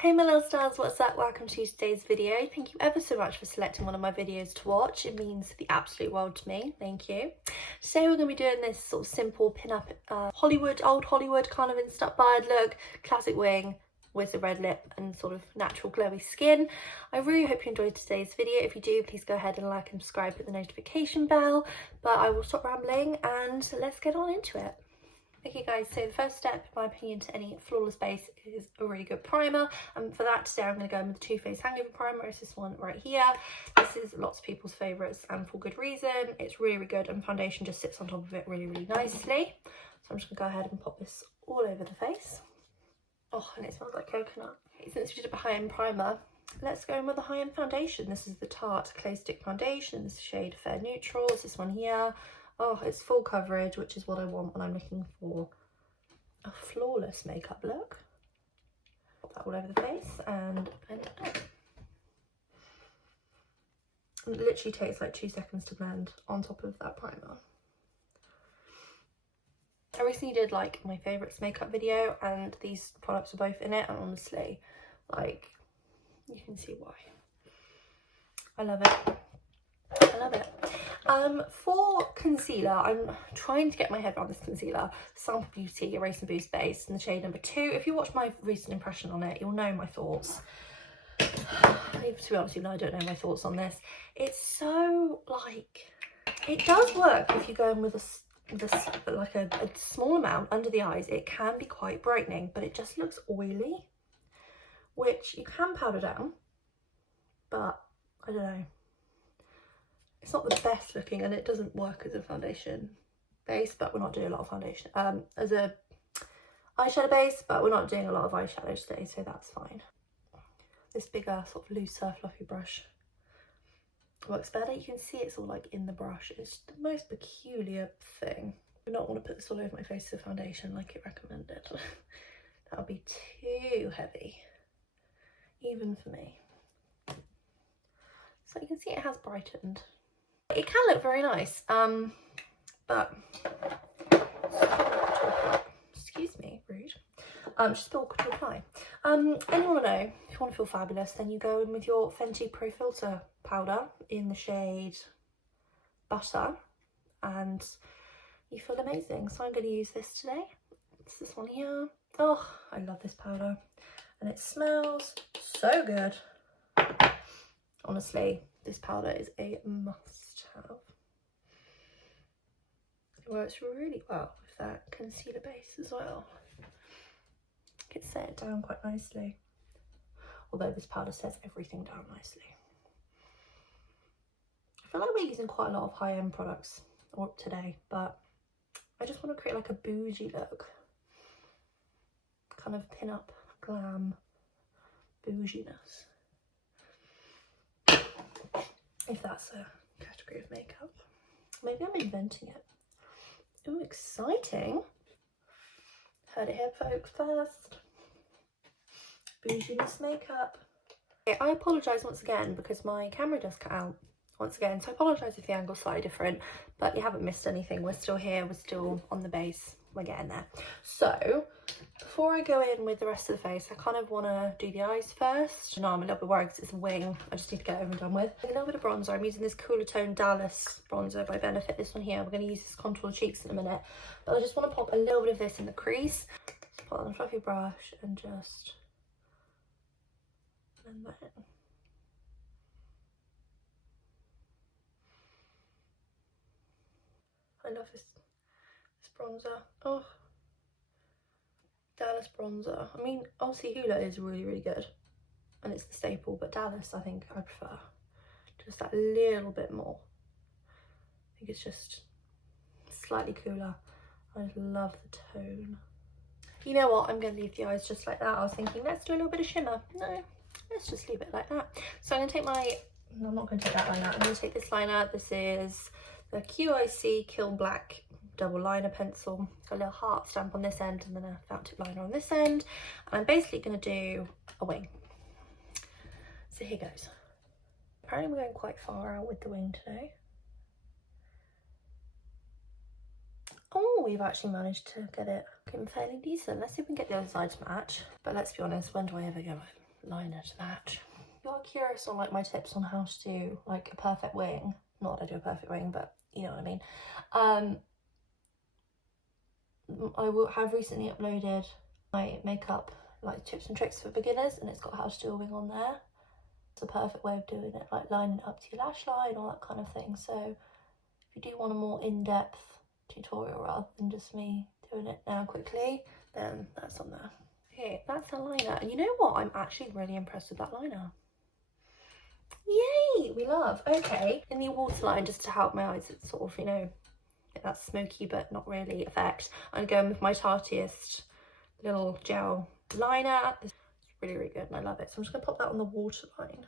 Hey my little stars, what's up? Welcome to today's video. Thank you ever so much for selecting one of my videos to watch. It means the absolute world to me. Thank you. Today we're going to be doing this sort of simple pin-up old Hollywood kind of inspired look, classic wing with the red lip and sort of natural glowy skin. I really hope you enjoyed today's video. If you do, please go ahead and like and subscribe, hit the notification bell. But I will stop rambling and let's get on into it. Okay guys, so the first step in my opinion to any flawless base is a really good primer, and for that today I'm going to go in with the Too Faced Hangover primer. It's this one right here. This is lots of people's favourites and for good reason. It's really good and foundation just sits on top of it really nicely. So I'm just going to go ahead and pop this all over the face. Oh, and it smells like coconut. Okay, since we did a high-end primer, let's go in with a high-end foundation. This is the Tarte Clay Stick Foundation. This is shade Fair Neutral. It's this one here. Oh, it's full coverage, which is what I want when I'm looking for a flawless makeup look. Put that all over the face and blend it out. It literally takes like 2 seconds to blend on top of that primer. I recently did like my favourites makeup video and these products were both in it, and honestly, like, you can see why. I love it. I love it. For concealer, I'm trying to get my head around this concealer, Sample Beauty Erase and Boost Base in the shade number 2. If you watch my recent impression on it, you'll know my thoughts. To be honest, you know I don't know my thoughts on this. It's so, like, it does work if you go in with a small amount under the eyes. It can be quite brightening, but it just looks oily, which you can powder down, but I don't know. It's not the best looking and it doesn't work as a foundation base, but we're not doing a lot of foundation. As a eyeshadow base, but we're not doing a lot of eyeshadow today, so that's fine. This bigger, sort of looser, fluffy brush works better. You can see it's all like in the brush. It's the most peculiar thing. I do not want to put this all over my face as a foundation like it recommended. That would be too heavy, even for me. So you can see it has brightened. It can look very nice, but excuse me, rude. Just awkward to apply. And you want to know, if you want to feel fabulous, then you go in with your Fenty Pro Filt'r powder in the shade Butter, and you feel amazing. So I'm going to use this today. It's this one here. Oh, I love this powder, and it smells so good. Honestly, this powder is a must-have. It works really well with that concealer base as well. It gets set down quite nicely. Although this powder sets everything down nicely. I feel like we're using quite a lot of high-end products today, but I just want to create like a bougie look. Kind of pin-up, glam, bouginess. If that's a category of makeup. Maybe I'm inventing it. Ooh, exciting. Heard it here folks first. Bouginess makeup. Okay, I apologise once again because my camera does cut out once again. So I apologise if the angle's slightly different, but you haven't missed anything. We're still here, we're still on the base. We're getting there. So before I go in with the rest of the face, I kind of want to do the eyes first. No, I'm a little bit worried because it's a wing. I just need to get it over and done with. A little bit of bronzer. I'm using this Cooler Tone Dallas bronzer by Benefit. This one here. We're going to use this contour cheeks in a minute, but I just want to pop a little bit of this in the crease. Just put on a fluffy brush and just blend that in. I love this bronzer. Oh, Dallas bronzer. I mean, obviously Hoola is really good and it's the staple, but Dallas I think I prefer just that little bit more. I think it's just slightly cooler. I just love the tone. You know what, I'm going to leave the eyes just like that. I was thinking let's do a little bit of shimmer. No, let's just leave it like that. So I'm going to take I'm not going to take that liner. I'm going to take this liner. This is the QIC Kill Black double liner pencil. Got a little heart stamp on this end and then a fountain tip liner on this end, and I'm basically going to do a wing. So here goes. Apparently we're going quite far out with the wing today. Oh, we've actually managed to get it looking fairly decent. Let's see if we can get the other side to match, but let's be honest, when do I ever go liner to match. If you're curious on like my tips on how to do like a perfect wing, not that I do a perfect wing, but you know what I mean. I will have recently uploaded my makeup like tips and tricks for beginners, and it's got how to do a wing on there. It's a perfect way of doing it, like lining up to your lash line, all that kind of thing. So if you do want a more in-depth tutorial rather than just me doing it now quickly, then that's on there. Okay, that's a liner, and you know what, I'm actually really impressed with that liner. Yay, we love. Okay, in the waterline, just to help my eyes, it's sort of, you know, that smoky but not really effect, I'm going with my Tarteist little gel liner. It's really, really good and I love it. So I'm just going to pop that on the waterline.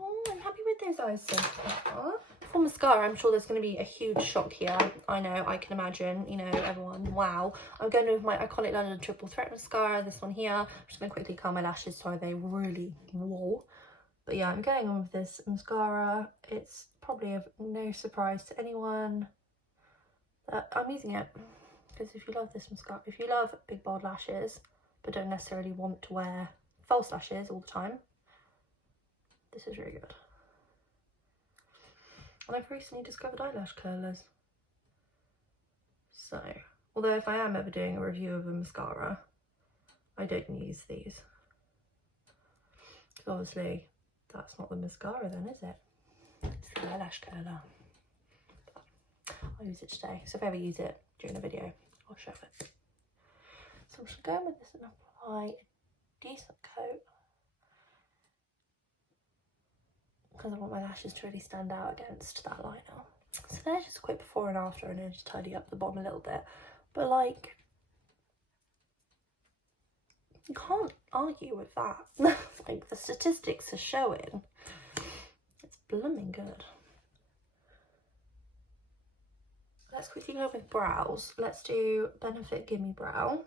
Oh, I'm happy with those eyes so far. For mascara, I'm sure there's going to be a huge shock here. I know, I can imagine, you know, everyone, wow. I'm going with my iconic London Triple Threat Mascara, this one here. I'm just going to quickly curl my lashes so they really whoa. But yeah, I'm going on with this mascara. It's probably of no surprise to anyone that I'm using it. Because if you love this mascara, if you love big bold lashes, but don't necessarily want to wear false lashes all the time, this is really good. And I've recently discovered eyelash curlers. So, although if I am ever doing a review of a mascara, I don't use these. Because obviously, that's not the mascara then, is it? It's the eyelash curler. I'll use it today. So if I ever use it during a video, I'll show it. So I'm just going with this and apply a decent coat. Because I want my lashes to really stand out against that liner. So there's just a quick before and after, and then just tidy up the bottom a little bit. But like, you can't argue with that. Like, the statistics are showing. It's blooming good. Let's quickly go with brows. Let's do Benefit Gimme Brow.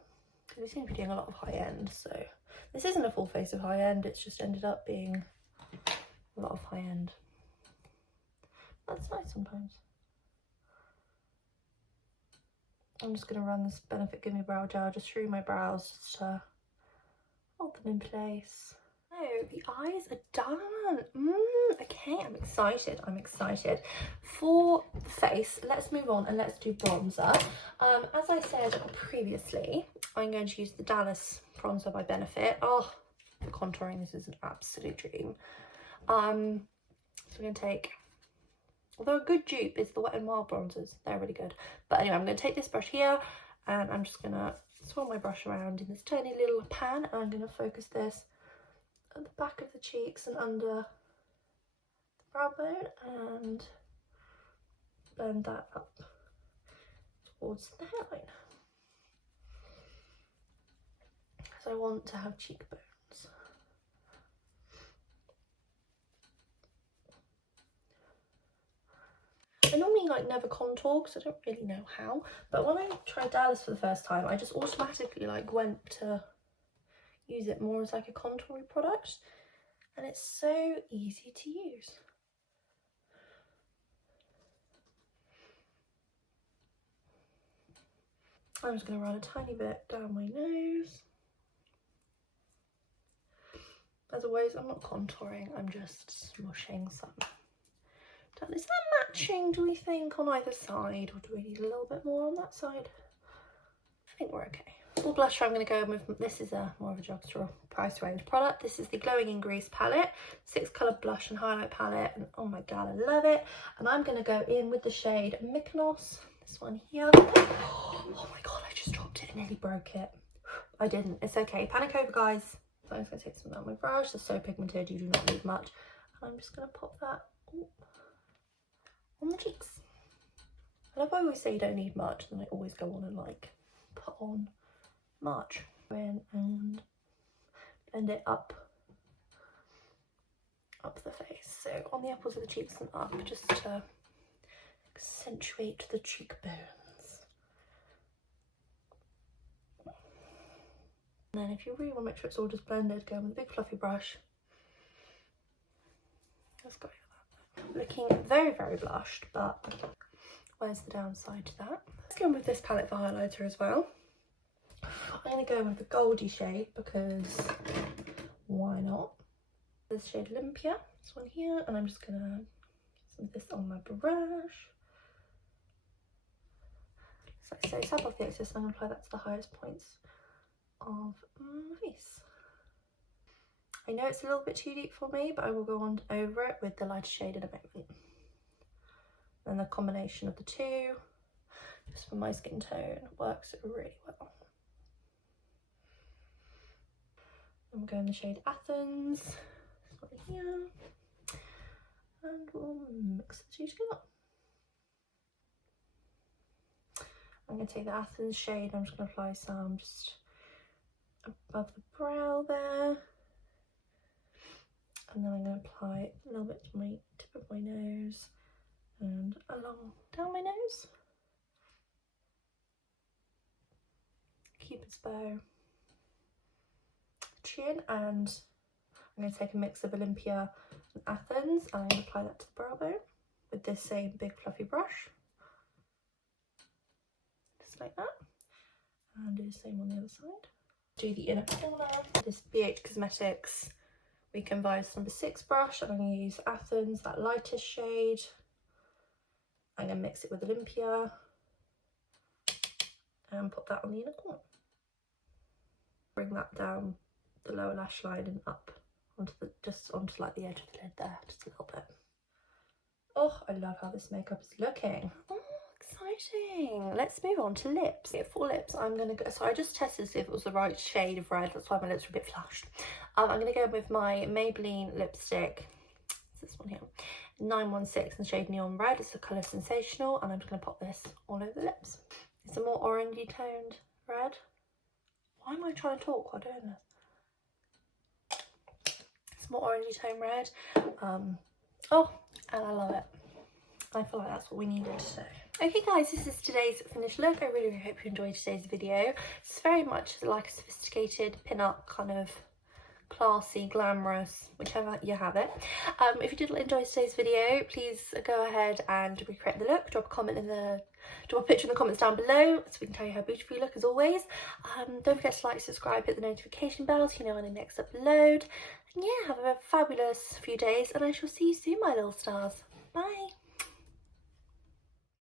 Because we seem to be doing a lot of high end, so this isn't a full face of high end, it's just ended up being a lot of high end. That's nice sometimes. I'm just going to run this Benefit Gimme Brow gel just through my brows just to hold them in place. Oh, the eyes are done. Okay, I'm excited. I'm excited. For the face, let's move on and let's do bronzer. As I said previously, I'm going to use the Dallas bronzer by Benefit. Oh, the contouring, this is an absolute dream. So we're going to take, although a good dupe is the Wet n Wild bronzers, they're really good. But anyway, I'm going to take this brush here and I'm just going to swirl my brush around in this tiny little pan, and I'm going to focus this at the back of the cheeks and under the brow bone and blend that up towards the hairline. So I want to have cheekbones. I normally like never contour because I don't really know how, but when I tried Dallas for the first time, I just automatically like went to use it more as like a contouring product, and it's so easy to use. I'm just going to run a tiny bit down my nose. As always, I'm not contouring, I'm just smushing some. Is that matching, do we think, on either side, or do we need a little bit more on that side? I think we're okay. For blusher, I'm going to go with, this is a more of a drugstore price range product. This is the Glowing in Grease palette, 6 colour blush and highlight palette, and oh my god, I love it. And I'm going to go in with the shade Mykonos, this one here. Oh my god, I just dropped it and nearly broke it. I didn't, it's okay. Panic over, guys. So I'm just going to take some out my brush. It's so pigmented, you do not need much. And I'm just going to pop that on the cheeks. I love how I always say you don't need much, and I always go on and like put on much. Go in and blend it up the face. So on the apples of the cheeks and up, just to accentuate the cheekbones. And then if you really want to make sure it's all just blended, go with a big fluffy brush. Let's go over that. Looking very, very blushed, but where's the downside to that? Let's go in with this palette for highlighter as well. I'm going to go with the Goldie shade because why not? This shade Olympia, this one here, and I'm just going to smooth this on my brush. So like I say, tap off the excess, I'm going to apply that to the highest points of my face. I know it's a little bit too deep for me, but I will go on over it with the lighter shade in a moment. And the combination of the two, just for my skin tone, works really well. I'm going the shade Athens, this one here, and we'll mix the two together. I'm going to take the Athens shade, I'm just going to apply some just above the brow there. And then I'm going to apply a little bit to my tip of my nose and along down my nose. Cupid's bow, chin, and I'm going to take a mix of Olympia and Athens and I'm going to apply that to the brow bone with this same big fluffy brush. Just like that. And do the same on the other side. Do the inner corner. This BH Cosmetics Weekend Vibes number 6 brush, and I'm going to use Athens, that lightest shade. I'm going to mix it with Olympia and put that on the inner corner. Bring that down the lower lash line and up onto the, just onto like the edge of the lid there, just a little bit. Oh, I love how this makeup is looking. Oh, exciting. Let's move on to lips. Okay, for lips, I'm going to go, so I just tested to see if it was the right shade of red, that's why my lips are a bit flushed. I'm going to go with my Maybelline lipstick, it's this one here, 916 in the shade Neon Red. It's the colour Sensational, and I'm just going to pop this all over the lips. It's a more orangey toned red. Why am I trying to talk while doing this? It's more orangey tone red. Oh, and I love it. I feel like that's what we needed today. Okay guys, this is today's finished look. I really hope you enjoyed today's video. It's very much like a sophisticated pin-up, kind of classy, glamorous, whichever you have it. If you did enjoy today's video, please go ahead and recreate the look. Drop a picture in the comments down below so we can tell you how beautiful you look as always. Don't forget to like, subscribe, hit the notification bell so you know when I next upload. And yeah, have a fabulous few days and I shall see you soon, my little stars. Bye.